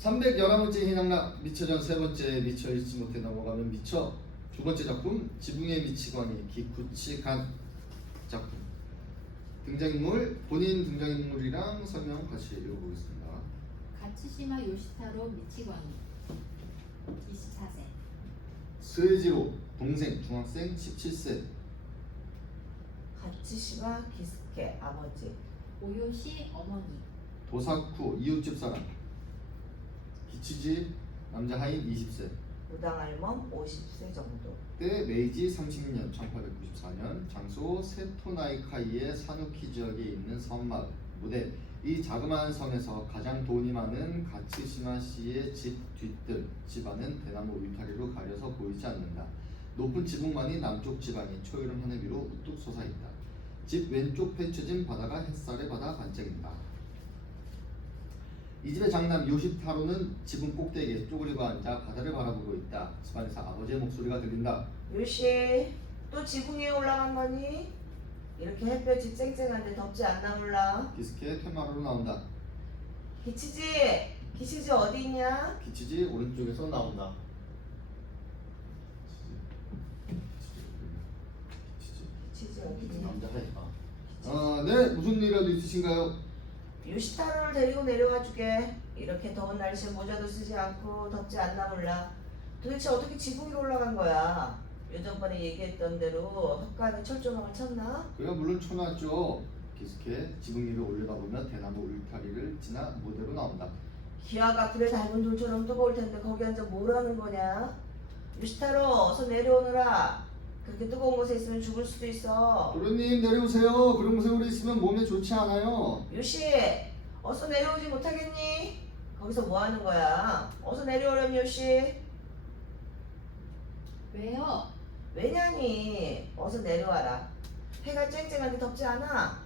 311번째 희낙락 미처전 세 번째 미처 잊지 못해 넘어가면 미처 두 번째 작품 지붕의 미치광이 기구치간 작품 등장인물 본인 등장인물이랑 설명 같이 읽어보겠습니다. 가츠시마 요시타로 미치광이 24세 스에지로 동생 중학생 17세 가츠시마 기스케 아버지 오요시 어머니 도사쿠 이웃집 사람 기치지 남자 하인 20세 무당알멈 50세 정도. 때 메이지 30년 1894년 장소 세토나이카이의 사누키 지역에 있는 섬마을 무대 이 자그마한 섬에서 가장 돈이 많은 가츠시마 씨의 집 뒤뜰 집안은 대나무 울타리로 가려서 보이지 않는다. 높은 지붕만이 남쪽 지방이 초여름 하늘 위로 우뚝 솟아있다. 집 왼쪽 펼쳐진 바다가 햇살에 받아 반짝인다. 이 집의 장남 요시타로는 지붕 꼭대기에 쪼그리고 앉아 바다를 바라보고 있다. 집안에서 아버지의 목소리가 들린다. 요시 또 지붕 위에 올라간 거니? 이렇게 햇볕이 쨍쨍한데 덥지 않나 몰라. 기스케 퇴마루로 나온다. 기치지 어디 있냐? 기치지 오른쪽에서 나온다. 기치지 어디 있냐? 남자 하이가. 네 무슨 일이라도 있으신가요? 요시타로를 데리고 내려와 주게. 이렇게 더운 날씨에 모자도 쓰지 않고 덥지 않나 몰라. 도대체 어떻게 지붕 위로 올라간 거야? 요전번에 얘기했던 대로 헛간에 철조망을 쳤나? 그야 물론 쳐놨죠. 기스케 지붕 위로 올려다 보면 대나무 울타리를 지나 무대로 나온다. 기아가 불에 닮은 돌처럼 뜨거울 텐데 거기 앉아 뭘 하는 거냐? 요시타로 어서 내려오너라. 그렇게 뜨거운 곳에 있으면 죽을 수도 있어. 도련님 내려오세요. 그런 곳에 오래 있으면 몸에 좋지 않아요. 요시 어서 내려오지 못하겠니? 거기서 뭐 하는 거야? 어서 내려오렴 요시. 왜요? 왜냐니? 어서 내려와라. 해가 쨍쨍한데 덥지 않아?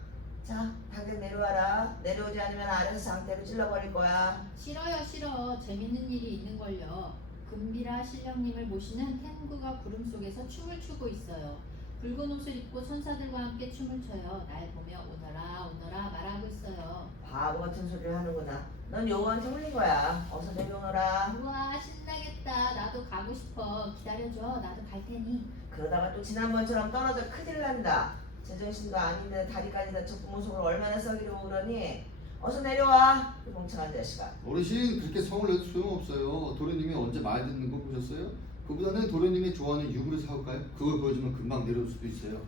자, 당장 내려와라. 내려오지 않으면 아래에서 장대로 찔러버릴 거야. 싫어요 싫어 재밌는 일이 있는걸요. 금비라 신령님을 모시는 텐구가 구름 속에서 춤을 추고 있어요. 붉은 옷을 입고 천사들과 함께 춤을 춰요. 날 보며 오너라 오너라 말하고 있어요. 바보 같은 소리를 하는구나. 넌 여우한테 홀린 거야. 어서 내려오너라. 우와 신나겠다. 나도 가고 싶어. 기다려줘. 나도 갈 테니. 그러다가 또 지난번처럼 떨어져 큰일 난다. 제정신도 아닌데 다리까지 다쳐 부모 속을 얼마나 썩이려고 그러니? 어서 내려와. 이 멍청한 자식아. 어르신 그렇게 성을 내도 소용없어요. 도련님이 언제 말 듣는 거 보셨어요? 그보다는 도련님이 좋아하는 유부를 사올까요? 그걸 보여주면 금방 내려올 수도 있어요.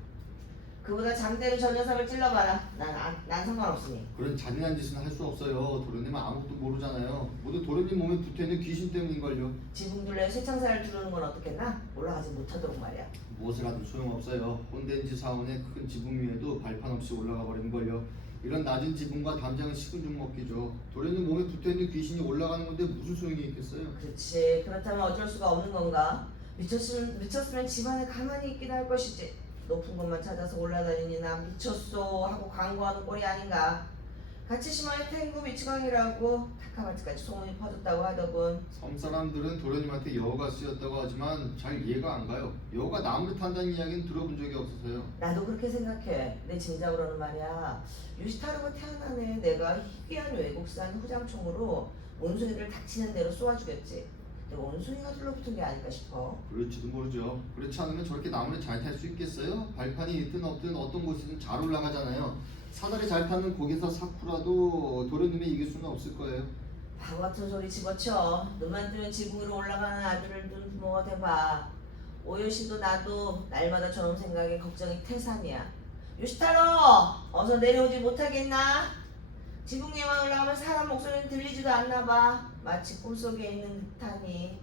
그보다 장대로 저 녀석을 찔러봐라. 난 상관없으니. 그런 잔인한 짓은 할 수 없어요. 도련님은 아무것도 모르잖아요. 모두 도련님 몸에 붙어있는 귀신 때문인걸요. 지붕 둘레에 쇠창살을 두르는 건 어떻겠나? 올라가지 못하도록 말이야. 무엇을 하든 소용없어요. 혼덴지 사원의 큰 지붕 위에도 발판 없이 올라가 버리는걸요. 이런 낮은 지붕과 담장은 식은 죽 먹기죠. 도련님 몸에 붙어있는 귀신이 올라가는 건데 무슨 소용이 있겠어요? 그렇지. 그렇다면 어쩔 수가 없는 건가? 미쳤으면 집안에 가만히 있긴 할 것이지. 높은 것만 찾아서 올라다니니 나 미쳤소 하고 광고하는 꼴이 아닌가. 가츠시마의 텐구 미치광이라고 타카마츠까지 소문이 퍼졌다고 하더군. 섬 사람들은 도련님한테 여우가 쓰였다고 하지만 잘 이해가 안 가요. 여우가 나무를 탄다는 이야기는 들어본 적이 없어서요. 나도 그렇게 생각해. 내 짐작으로는 말이야. 요시타로가 태어난 해 내가 희귀한 외국산 후장총으로 원숭이를 닥치는 대로 쏘아주겠지. 근데 원숭이가 둘러붙은 게 아닐까 싶어. 그럴지도 모르죠. 그렇지 않으면 저렇게 나무를 잘 탈 수 있겠어요? 발판이 있든 없든 어떤 곳이든 잘 올라가잖아요. 사다리 잘 타는 거기서 사쿠라도 도련님이 이길 수는 없을 거예요. 바보 같은 소리 집어쳐. 눈만 뜨면 지붕 위로 올라가는 아들을 둔 부모가 돼봐. 오요시도 나도 날마다 저런 생각에 걱정이 태산이야. 요시타로 어서 내려오지 못하겠나? 지붕 위에만 올라가면 사람 목소리는 들리지도 않나 봐. 마치 꿈속에 있는 듯하니.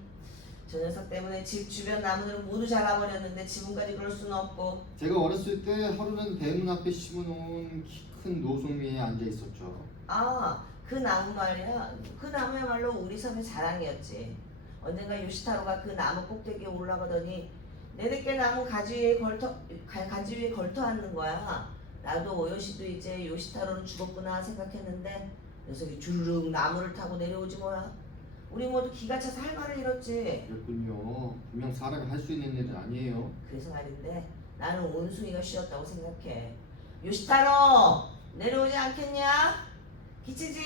저 녀석 때문에 집 주변 나무들은 모두 자라버렸는데 지붕까지 그럴 수는 없고. 제가 어렸을 때 하루는 대문 앞에 심어놓은 키 큰 노송 위에 앉아 있었죠. 아, 그 나무 말이야. 그 나무야말로 우리 섬의 자랑이었지. 언젠가 요시타로가 그 나무 꼭대기에 올라가더니 내내께 나무 가지 위에 걸터 앉는 거야. 나도 오요시도 이제 요시타로는 죽었구나 생각했는데 녀석이 주르륵 나무를 타고 내려오지 뭐야. 우리 모두 기가 차서 할 말을 잃었지. 그랬군요. 분명 사람이 할 수 있는 일은 아니에요. 그래서 말인데 나는 원숭이가 쉬었다고 생각해. 요시타로 내려오지 않겠냐? 기치지,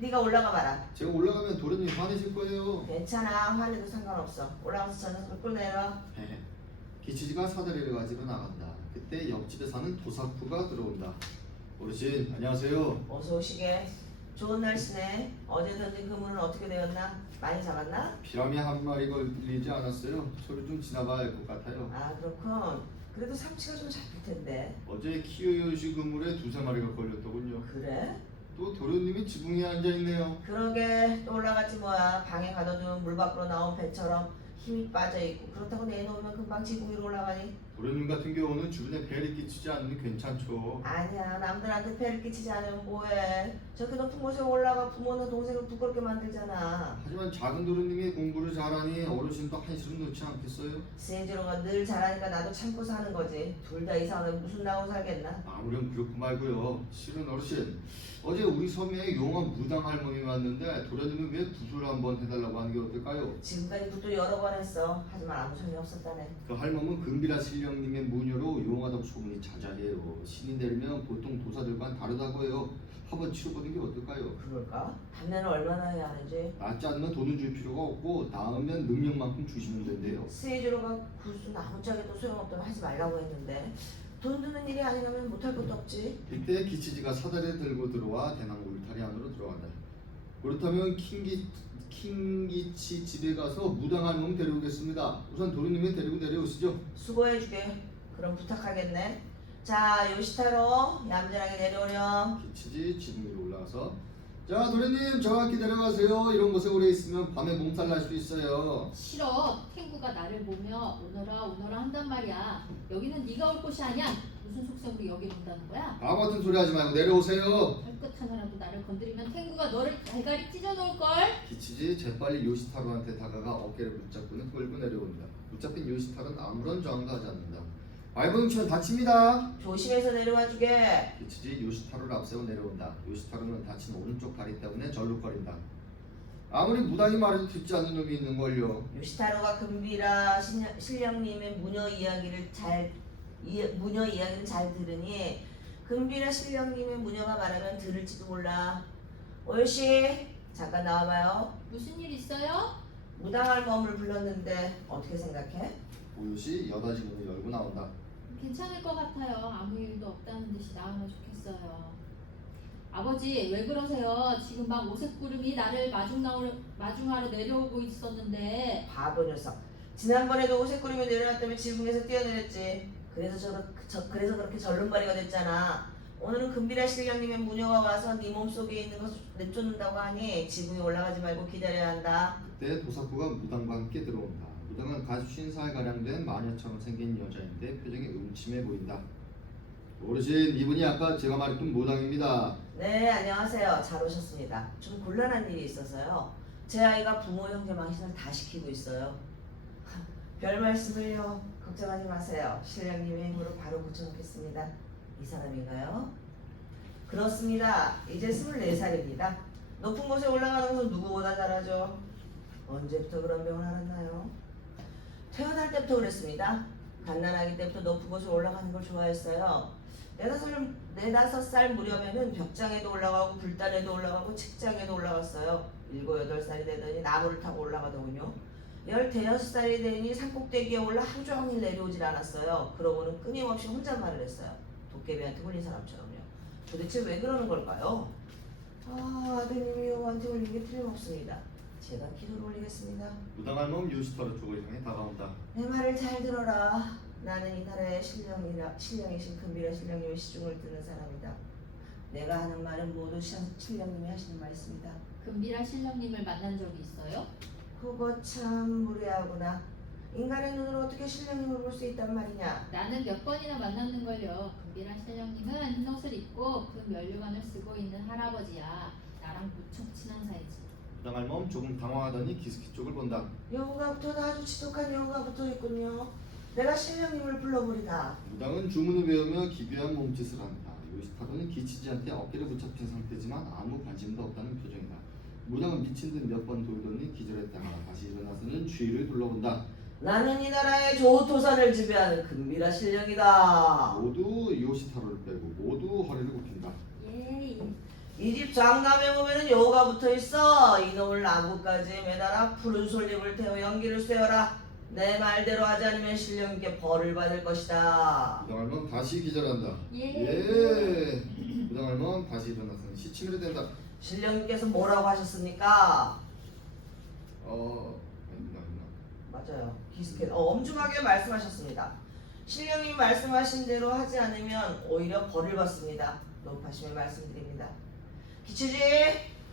네가 올라가 봐라. 제가 올라가면 도련님 화내실 거예요. 괜찮아, 화내도 상관없어. 올라가서 저 녀석을 끌내라. 기치지가 사다리를 가지러 나간다. 그때 옆집에 사는 도사쿠가 들어온다. 어르신 안녕하세요. 어서 오시게. 좋은 날씨네. 어제 던진 그물은 어떻게 되었나? 많이 잡았나? 피라미 한 마리 걸리지 않았어요. 소리 좀 지나봐야 할 것 같아요. 아, 그렇군. 그래도 삼치가 좀 잡힐 텐데. 어제 키요요시 그물에 두세 마리가 걸렸더군요. 그래? 또 도련님이 지붕에 앉아있네요. 그러게 또 올라갔지 뭐야. 방에 가둬두면 물 밖으로 나온 배처럼 힘이 빠져있고 그렇다고 내놓으면 금방 지붕 위로 올라가니? 도련님 같은 경우는 주변에 폐를 끼치지 않으면 괜찮죠. 아니야, 남들한테 폐를 끼치지 않으면 뭐해. 저렇게 높은 곳에 올라가 부모는 동생을 부끄럽게 만들잖아. 하지만 작은 도련님이 공부를 잘하니 어르신도 한시름 놓지 않겠어요? 세제로가 늘 잘하니까 나도 참고 사는 거지. 둘 다 이상하게 무슨 나고 살겠나? 아무렴 그렇고 말고요. 실은 어르신, 어제 우리 섬에 용한 무당 할머니가 왔는데 도련님은 왜 구슬을 한번 해달라고 하는 게 어떨까요? 지금까지 굿도 여러 번 했어. 하지만 아무 소용이 없었다네. 그 할멈은 금비라 신령님의 무녀로 용하다고 소문이 자자해요. 신이 내리면 보통 도사들과는 다르다고 해요. 한번 치러보는 게 어떨까요? 그럴까? 담내는 얼마나 해야 하는지. 낫지 않으면 돈은 줄 필요가 없고 나으면 능력만큼 주시면 된대요. 세제로가 굿은 아무짝에도 소용없다고 하지 말라고 했는데 돈 드는 일이 아니라면 못할 것도 없지. 이때 기치지가 사다리를 들고 들어와 대나무 울타리 안으로 들어간다. 그렇다면 킹기치 집에 가서 무당할 놈 데려오겠습니다. 우선 도련님이 데리고 내려오시죠. 수고해주게. 그럼 부탁하겠네. 자, 요시타로 얌전하게 내려오렴. 기치지 지붕 위로 올라가서 자 도련님 저와 함께 내려가세요. 이런 곳에 오래 있으면 밤에 몸살 날 수 있어요. 싫어. 탱구가 나를 보며 오너라 오너라 한단 말이야. 여기는 네가 올 곳이 아니야. 무슨 속셈으로 여기 온다는 거야? 바보 같은 소리 하지 말고 내려오세요. 발끝 하나라도 나를 건드리면 탱구가 너를 갈갈이 찢어놓을걸? 기치지 재빨리 요시타로한테 다가가 어깨를 붙잡고는 끌고 내려온다. 붙잡힌 요시타로는 아무런 저항도 하지 않는다. 밟음 치면 다칩니다. 조심해서 내려와주게. 기치지 요시타로를 앞세워 내려온다. 요시타로는 다친 오른쪽 다리 때문에 절룩거린다. 아무리 무당이 말해도 듣지 않는 놈이 있는걸요. 요시타로가 금비라 신령님의 무녀 이야기를 잘 들으니 금비라 신령님의 무녀가 말하면 들을지도 몰라. 오요씨 잠깐 나와봐요. 무슨 일 있어요? 무당할 몸을 불렀는데 어떻게 생각해? 오요시 여닫이 문을 열고 나온다. 괜찮을 것 같아요. 아무 일도 없다는 듯이 나오면 좋겠어요. 아버지 왜 그러세요? 지금 막 오색구름이 나를 마중하러 내려오고 있었는데 바보 녀석. 지난번에도 오색구름이 내려왔다며 지붕에서 뛰어내렸지. 그래서 그렇게 절름발이가 됐잖아. 오늘은 금비라 신령님의 무녀가 와서 네 몸속에 있는 것을 내쫓는다고 하니 지붕에 올라가지 말고 기다려야 한다. 그때 도사쿠가 무당과 함께 들어온다. 무당은 갓 50살가량 된 마녀처럼 생긴 여자인데 표정이 음침해 보인다. 어르신 이분이 아까 제가 말했던 무당입니다. 네, 안녕하세요. 잘 오셨습니다. 좀 곤란한 일이 있어서요. 제 아이가 부모 형제 망신을 다 시키고 있어요. 별 말씀을요. 걱정하지 마세요. 신령님의 힘으로 바로 고쳐놓겠습니다. 이 사람인가요? 그렇습니다. 이제 24살입니다. 높은 곳에 올라가는 것은 누구보다 잘하죠. 언제부터 그런 병을 앓았나요? 태어날 때부터 그랬습니다. 갓난아기 때부터 높은 곳에 올라가는 걸 좋아했어요. 4-5살 무렵에는 벽장에도 올라가고 불단에도 올라가고 책장에도 올라갔어요. 7, 8살이 되더니 나무를 타고 올라가더군요. 15살이 되니 산꼭대기에 올라 하루 종일 내려오질 않았어요. 그러고는 끊임없이 혼잣말을 했어요. 도깨비한테 홀린 사람처럼요. 도대체 왜 그러는 걸까요? 아드님이 여호와한테 올린 게 틀림없습니다. 제가 기도를 올리겠습니다. 무당할 몸 요시타로 쪽을 향해 다가온다. 내 말을 잘 들어라. 나는 이 나라의 신령이신 금비라 신령님의 시중을 듣는 사람이다. 내가 하는 말은 모두 신령님이 하시는 말씀이다. 금비라 신령님을 만난 적이 있어요? 그거 참 무례하구나. 인간의 눈으로 어떻게 신령님을 볼 수 있단 말이냐. 나는 몇 번이나 만났는걸요. 금비라 신령님은 흰옷을 입고 그 면류관을 쓰고 있는 할아버지야. 나랑 무척 친한 사이지. 무당할 몸 조금 당황하더니 기스키 쪽을 본다. 여우가 붙어도 아주 지독한 여우가 붙어있군요. 내가 신령님을 불러보리다. 무당은 주문을 외우며 기괴한 몸짓을 한다. 요시타로는 기치지한테 어깨를 붙잡힌 상태지만 아무 관심도 없다는 표정이다. 무당은 미친 듯 몇 번 돌더니 기절했다가 다시 일어나서는 주위를 둘러본다. 나는 이 나라의 조토산을 지배하는 금비라 신령이다. 모두 요시타로를 빼고 모두 허리를 굽힌다. 예이. 이 집 장남에 보면은 여우가 붙어있어. 이놈을 나무까지 매달아 푸른 솔잎을 태워 연기를 쐬어라. 내 말대로 하지 않으면 신령님께 벌을 받을 것이다. 무당할멈 다시 기절한다. 예. 무당할멈 다시 일어나서는 시침을 해야 된다. 신령님께서 뭐라고 하셨습니까? 아니구나. 맞아요. 기스켓. 엄중하게 말씀하셨습니다. 신령님이 말씀하신 대로 하지 않으면 오히려 벌을 받습니다. 높아심에 말씀드립니다. 기치지,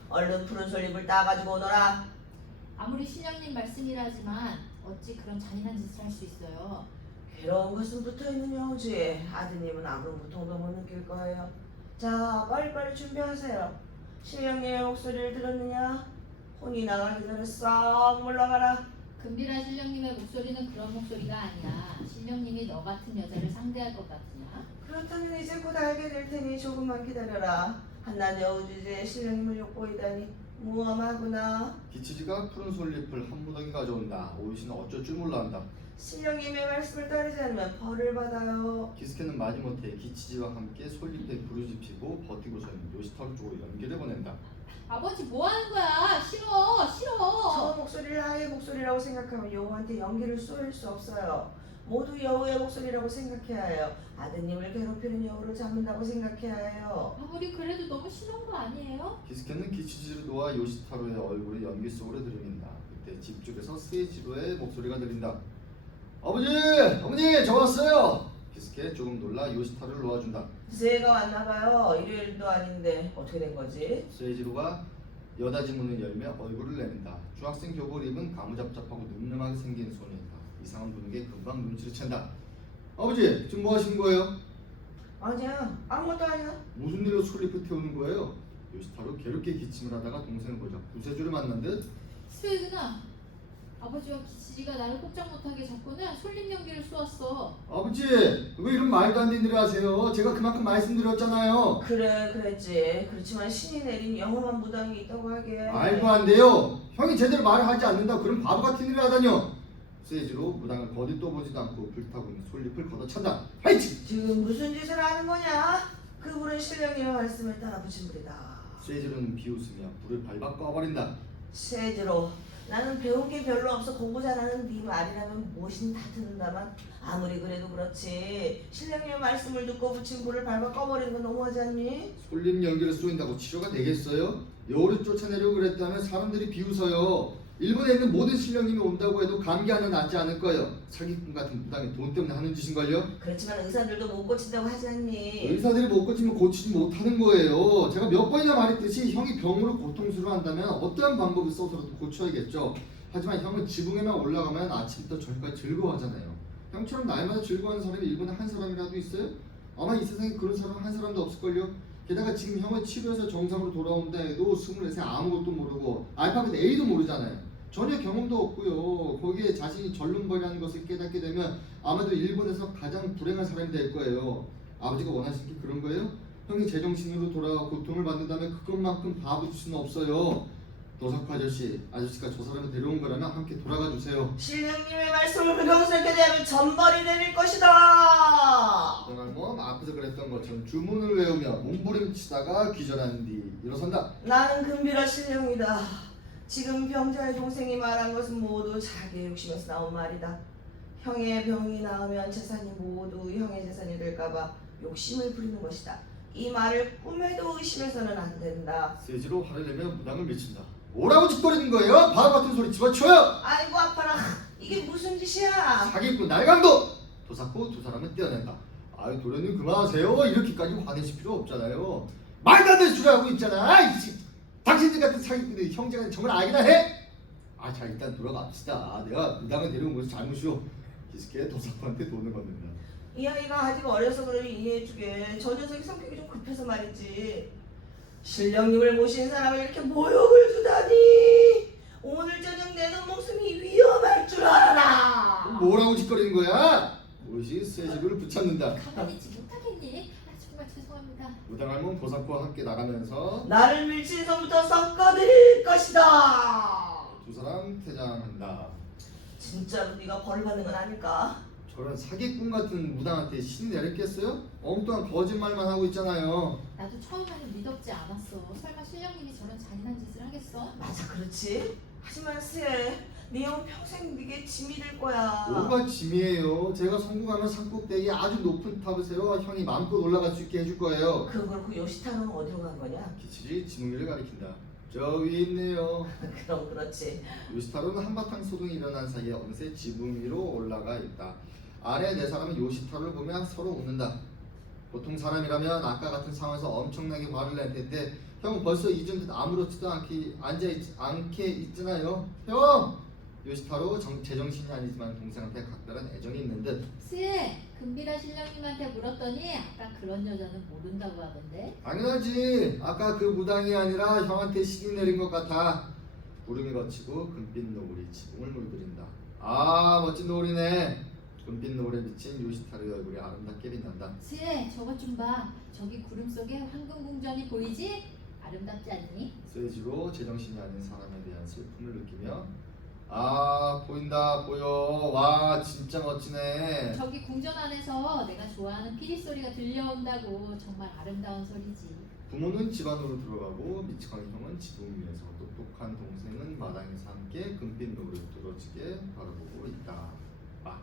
얼른 푸른 솔잎을 따가지고 오너라. 아무리 신령님 말씀이라지만 어찌 그런 잔인한 짓을 할 수 있어요. 괴로운 것은 붙어있는 여우지. 아드님은 아무런 고통도 못 느낄 거예요. 자, 빨리빨리 준비하세요. 신령님의 목소리를 들었느냐? 혼이 나가기 전에 싹 물러가라. 금비라 신령님의 목소리는 그런 목소리가 아니야. 신령님이 너 같은 여자를 상대할 것 같으냐? 그렇다면 이제 곧 알게 될 테니 조금만 기다려라. 한낱 여우 주제에 신령님을 욕보이다니 무엄하구나. 기치지가 푸른 솔잎을 한 무더기 가져온다. 오이시는 어쩔 줄 몰라 한다. 신령님의 말씀을 따르지 않으면 벌을 받아요. 기스케는 마지못해 기치지와 함께 솔잎에 불을 지피고 버티고 서 있는 요시타로 쪽으로 연기를 보낸다. 아버지 뭐 하는 거야? 싫어. 저 목소리를 나의 목소리라고 생각하면 여우한테 연기를 쏠 수 없어요. 모두 여우의 목소리라고 생각해야 해요. 아드님을 괴롭히는 여우를 잡는다고 생각해야 해요. 아무리 그래도 너무 심한 거 아니에요? 기스케는 기치지를 놓아 요시타로의 얼굴을 연기 속으로 들이민다. 그때 집 쪽에서 스에지로의 목소리가 들린다. 아버지! 어머니! 저 왔어요! 기스케 조금 놀라 요시타로를 놓아준다. 새가 왔나봐요. 일요일도 아닌데 어떻게 된 거지? 스에지로가 여닫이 문을 열며 얼굴을 내민다. 중학생 교복을 입은 가무잡잡하고 늠름하게 생긴 소녀이다. 이상한 분위기에 금방 눈치를 챈다. 아버지! 지금 뭐 하시는 거예요? 아니야, 아무것도 아니야. 무슨 일로 솔잎을 태우는 거예요? 요시타로 괴롭게 기침을 하다가 동생을 보자 구세주를 만난 듯 스웨그나 아버지와 기치지가 나를 꼼짝 못하게 잡고는 솔잎 연기를 쏘았어. 아버지 왜 이런 말도 안 되는 일을 하세요? 제가 그만큼 말씀드렸잖아요. 그래, 그랬지. 그렇지만 신이 내린 영험한 무당이 있다고 하기에. 말도 안 돼요. 형이 제대로 말을 하지 않는다 그런 바보 같은 일을 하다뇨. 스에지로 무당을 거들떠 보지도 않고 불타고 있는 솔잎을 걷어찬다. 하이치! 지금 무슨 짓을 하는 거냐? 그 불은 신령님의 말씀을 따라 붙인 불이다. 스에지로는 비웃으며 불을 밟아 꺼버린다. 세즈로, 나는 배운 게 별로 없어 공부 잘하는 네 말이라면 무엇이든 다 듣는다만 아무리 그래도 그렇지 신령님의 말씀을 듣고 붙인 불을 밟아 꺼버리는 건 너무하지 않니? 솔잎 연기를 쏘인다고 치료가 되겠어요? 여우를 쫓아내려고 그랬다면 사람들이 비웃어요. 일본에 있는 모든 신령님이 온다고 해도 감기 하나 낫지 않을 거예요. 사기꾼 같은 무당이 돈 때문에 하는 짓인걸요? 그렇지만 의사들도 못 고친다고 하지 않니? 의사들이 못 고치면 고치지 못하는 거예요. 제가 몇 번이나 말했듯이 형이 병으로 고통스러워한다면 어떠한 방법을 써서라도 고쳐야겠죠. 하지만 형은 지붕에만 올라가면 아침부터 저녁까지 즐거워하잖아요. 형처럼 날마다 즐거워하는 사람이 일본에 한 사람이라도 있어요? 아마 이 세상에 그런 사람 한 사람도 없을걸요. 게다가 지금 형을 치료해서 정상으로 돌아온다 해도 24세 아무것도 모르고 알파벳 A도 모르잖아요. 전혀 경험도 없고요. 거기에 자신이 절름벌이라는 것을 깨닫게 되면 아마도 일본에서 가장 불행한 사람이 될 거예요. 아버지가 원하시는 게 그런 거예요? 형이 제정신으로 돌아가 고통을 받는다면 그것만큼 바보 짓은 없어요. 도사코 아저씨가 저 사람을 데려온 거라면 함께 돌아가 주세요. 신령님의 말씀을 불경스럽게 대하면 전벌이 내릴 것이다. 동할멈 앞에서 그랬던 것처럼 주문을 외우며 몸부림치다가 기절한 뒤 일어선다. 나는 금비라 신령이다. 지금 병자의 동생이 말한 것은 모두 자기의 욕심에서 나온 말이다. 형의 병이 나으면 재산이 모두 형의 재산이 될까봐 욕심을 부리는 것이다. 이 말을 꿈에도 의심해서는 안 된다. 세지로 화를 내며 무당을 미친다. 뭐라고 짓거리는 거예요? 바보 같은 소리 집어쳐요! 아이고 아파라. 이게 무슨 짓이야? 사기꾼 날강도! 도사코 두 사람을 떼어낸다. 아유 도련님 그만하세요. 이렇게까지 화내실 필요 없잖아요. 말도 안 되는 소리 하고 있잖아. 아이씨. 당신들 같은 사기꾼들이 형제가 정말 알기나 해? 아 자 일단 돌아갑시다. 내가 무당을 데려온 것이 잘못이오. 기스케 도사코한테 돈을 건넨다. 이 아이가 아직 어려서 그러니 이해해주게. 저 녀석이 성격이 좀 급해서 말이지. 신령님을 모신 사람을 이렇게 모욕을 주다니. 오늘 저녁 내는 목숨이 위험할 줄 알아라. 뭐라고 짓거리는 거야? 무엇이 세지를 붙잡는다. 가만히 있지 못하겠니? 아, 정말 죄송합니다. 무당할멈 도사코와 함께 나가면서 나를 밀친 손부터 섞어드릴 것이다. 두 사람 퇴장한다. 진짜로 네가 벌을 받는 건 아닐까? 저런 사기꾼 같은 무당한테 신이 내렸겠어요? 엉뚱한 거짓말만 하고 있잖아요. 나도 처음에는 믿었지 않았어. 없어. 설마 신령님이 저런 잔인한 짓을 하겠어? 맞아, 그렇지. 하지만 새, 네 형은 평생 네게 짐이 될 거야. 뭐가 짐이에요? 제가 성공하면 산꼭대기 아주 높은 탑에서요 형이 마음껏 올라갈 수 있게 해줄 거예요. 그렇고 요시타로는 어디로 간 거냐? 기칠이 지붕 위를 가리킨다. 저 위에 있네요. 그럼 그렇지. 요시타로는 한바탕 소동이 일어난 사이에 어느새 지붕 위로 올라가 있다. 아래 네 사람은 요시타로를 보며 서로 웃는다. 보통 사람이라면 아까 같은 상황에서 엄청나게 화를 낼 텐데 형은 벌써 잊은 듯 아무렇지도 않게 있잖아요. 형! 요시타로 제정신이 아니지만 동생한테 각별한 애정이 있는 듯. 스, 금비라 신령님한테 물었더니 아까 그런 여자는 모른다고 하던데. 당연하지. 아까 그 무당이 아니라 형한테 신이 내린 것 같아. 구름이 거치고 금빛 노을이 지붕을 물들인다. 아 멋진 노을이네. 금빛 노을에 비친 요시타로의 얼굴이 아름답게 빛난다. 스, 저것 좀 봐. 저기 구름 속에 황금 궁전이 보이지? 아름답지 않니? 쇠지로 제정신이 아닌 사람에 대한 슬픔을 느끼며 아 보인다 보여. 와 진짜 멋지네. 저기 궁전 안에서 내가 좋아하는 피리 소리가 들려온다고. 정말 아름다운 소리지. 부모는 집 안으로 들어가고 미치광이 형은 지붕 위에서 똑똑한 동생은 마당에서 함께 금빛 노을을 뚫어지게 바라보고 있다. 아